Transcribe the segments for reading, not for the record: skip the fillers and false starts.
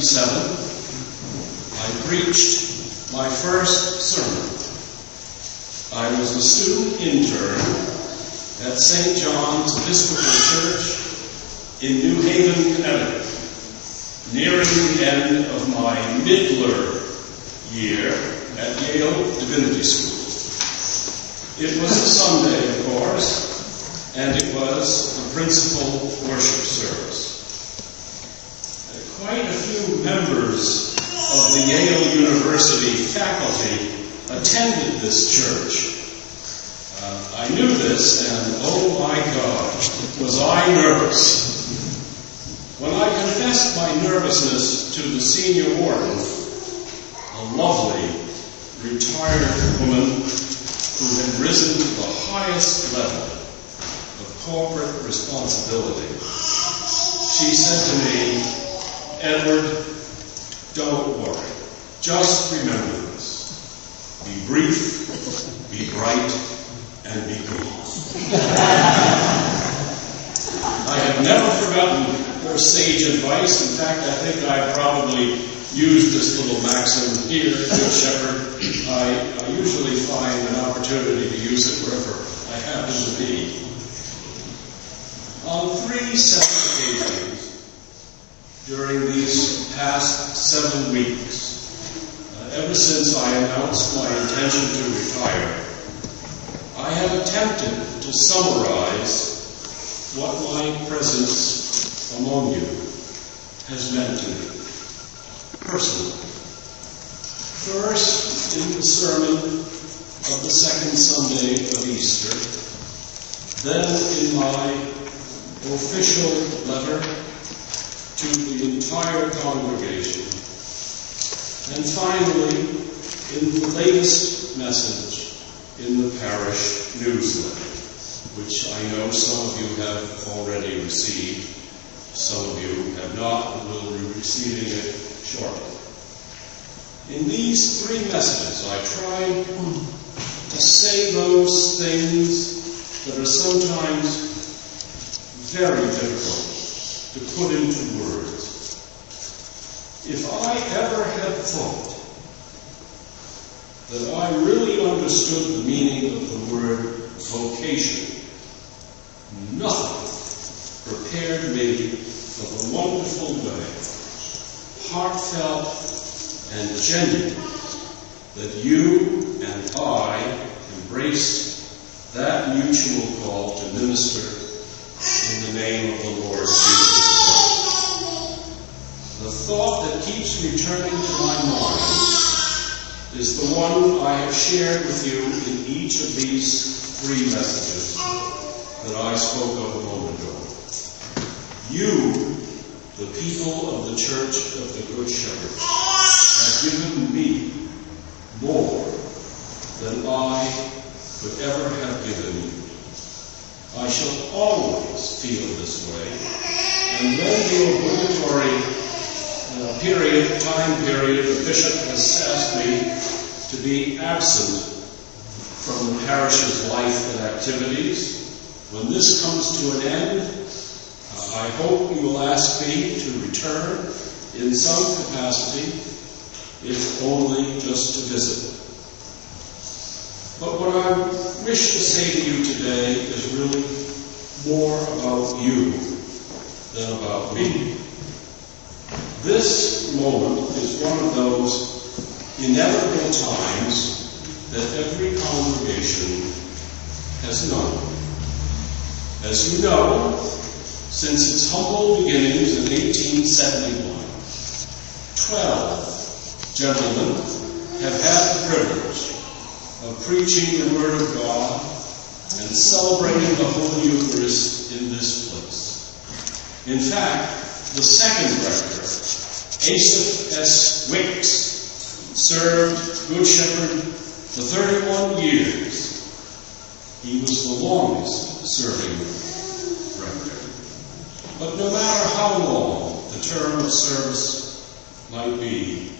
1977, I preached my first sermon. I was a student intern at St. John's Episcopal Church in New Haven, Connecticut, nearing the end of my Midler year at Yale Divinity School. It was a Sunday, of course, and it was the principal worship service. Quite a few members of the Yale University faculty attended this church. I knew this, and oh my God, was I nervous. When I confessed my nervousness to the senior warden, a lovely, retired woman who had risen to the highest level of corporate responsibility, she said to me, "Edward, don't worry. Just remember this. Be brief, be bright, and be good." I have never forgotten her sage advice. In fact, I think I probably used this little maxim here at Good Shepherd. I usually find an opportunity to use it wherever I happen to be. On 3 separate occasions during these past 7 weeks, ever since I announced my intention to retire, I have attempted to summarize what my presence among you has meant to me, personally. First, in the sermon of the second Sunday of Easter, then in my official letter to the entire congregation, and finally, in the latest message in the parish newsletter, which I know some of you have already received, some of you have not, and will be receiving it shortly. In these 3 messages, I tried to say those things that are sometimes very difficult to put into words. If I ever had thought that I really understood the meaning of the word vocation, nothing prepared me for the wonderful way, heartfelt and genuine, that you and I embraced that mutual call to minister in the name of the Lord Jesus Christ. The thought that keeps returning to my mind is the one I have shared with you in each of these 3 messages that I spoke of a moment ago. You, the people of the Church of the Good Shepherd, have given me more than I could ever have given you. I shall always feel this way, and when the obligatory time period the bishop has asked me to be absent from the parish's life and activities, when this comes to an end, I hope you will ask me to return in some capacity, if only just to visit. But what I wish to say to you today is really more about you than about me. This moment is one of those inevitable times that every congregation has known. As you know, since its humble beginnings in 1871, 12 gentlemen have had the privilege of preaching the Word of God and celebrating the Holy Eucharist in this place. In fact, the second rector, Asaph S. Wicks, served Good Shepherd for 31 years. He was the longest serving rector. But no matter how long the term of service might be,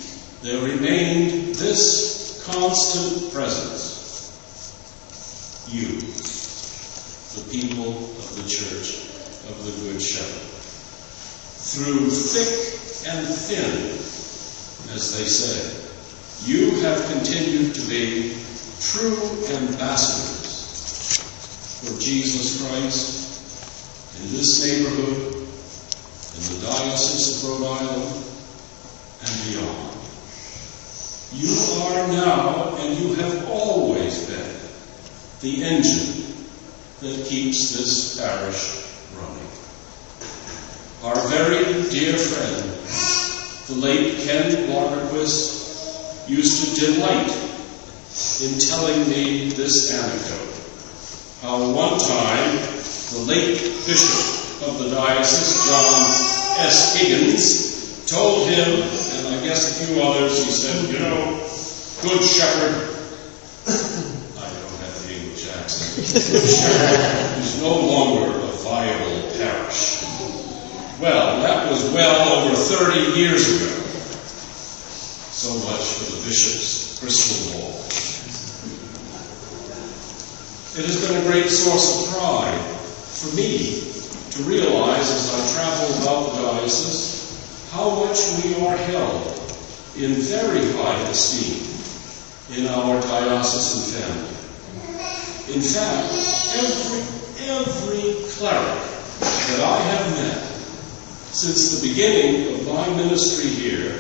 there remained this constant presence. You, the people of the Church of the Good Shepherd. Through thick and thin, as they say, you have continued to be true ambassadors for Jesus Christ in this neighborhood, in the Diocese of Rhode Island, and beyond. You are now, and you have always been, the engine that keeps this parish running. Our very dear friend, the late Ken Lagerquist, used to delight in telling me this anecdote. How one time, the late Bishop of the Diocese, John S. Higgins, told him, and I guess a few others, he said, you know, Good Shepherd, I don't have the English accent, Good Shepherd is no longer a viable parish. Well, that was well over 30 years ago. So much for the bishop's crystal ball. It has been a great source of pride for me to realize as I travel about the diocese how much we are held in very high esteem in our diocesan family. In fact, every cleric that I have met since the beginning of my ministry here,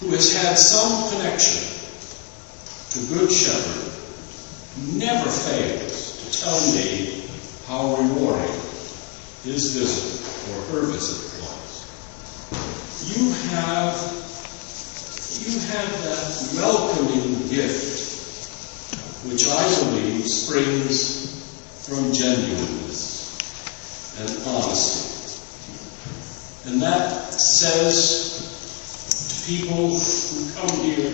who has had some connection to Good Shepherd, never fails to tell me how rewarding his visit or her visit was. You have that welcoming gift, which I believe springs from genuineness and honesty. And that says to people who come here,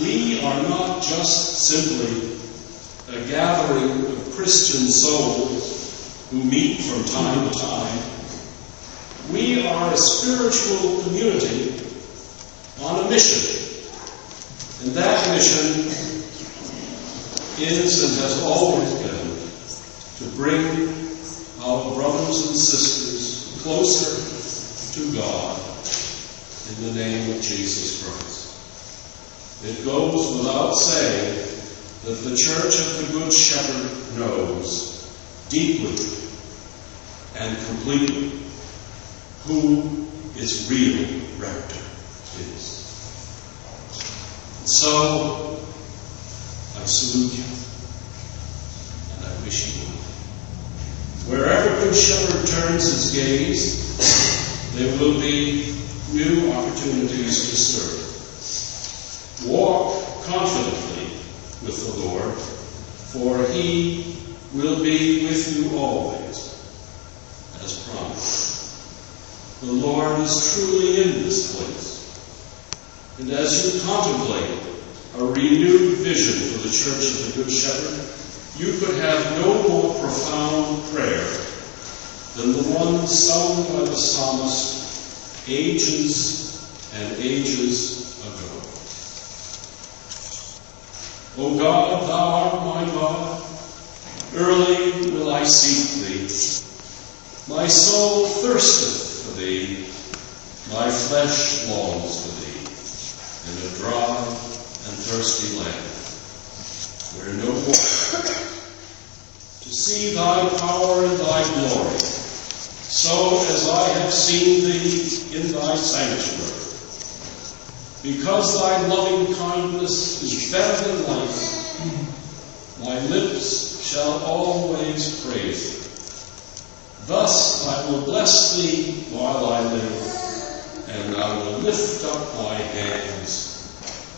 we are not just simply a gathering of Christian souls who meet from time to time. We are a spiritual community on a mission. And that mission is and has always been to bring our brothers and sisters closer to God in the name of Jesus Christ. It goes without saying that the Church of the Good Shepherd knows deeply and completely who its real rector is. And so, I salute you, and I wish you well. Wherever Good Shepherd turns his gaze, there will be new opportunities to serve. Walk confidently with the Lord, for he will be with you always, as promised. The Lord is truly in this place. And as you contemplate a renewed vision for the Church of the Good Shepherd, you could have no more profound prayer than the one sung by the psalmist ages and ages ago. O God, thou art my God, early will I seek thee. My soul thirsteth for thee, my flesh longs for thee, in a dry and thirsty land, where no water, to see thy power and thy glory, so as I have seen thee in thy sanctuary. Because thy loving kindness is better than life, my lips shall always praise thee. Thus I will bless thee while I live, and I will lift up my hands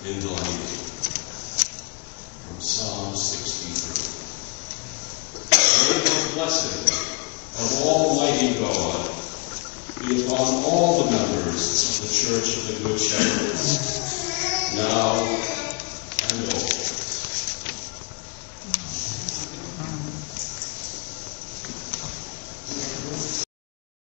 in thy name. From Psalm 63. May the blessing of Almighty God be upon all the members of the Church of the Good Shepherd, now and always.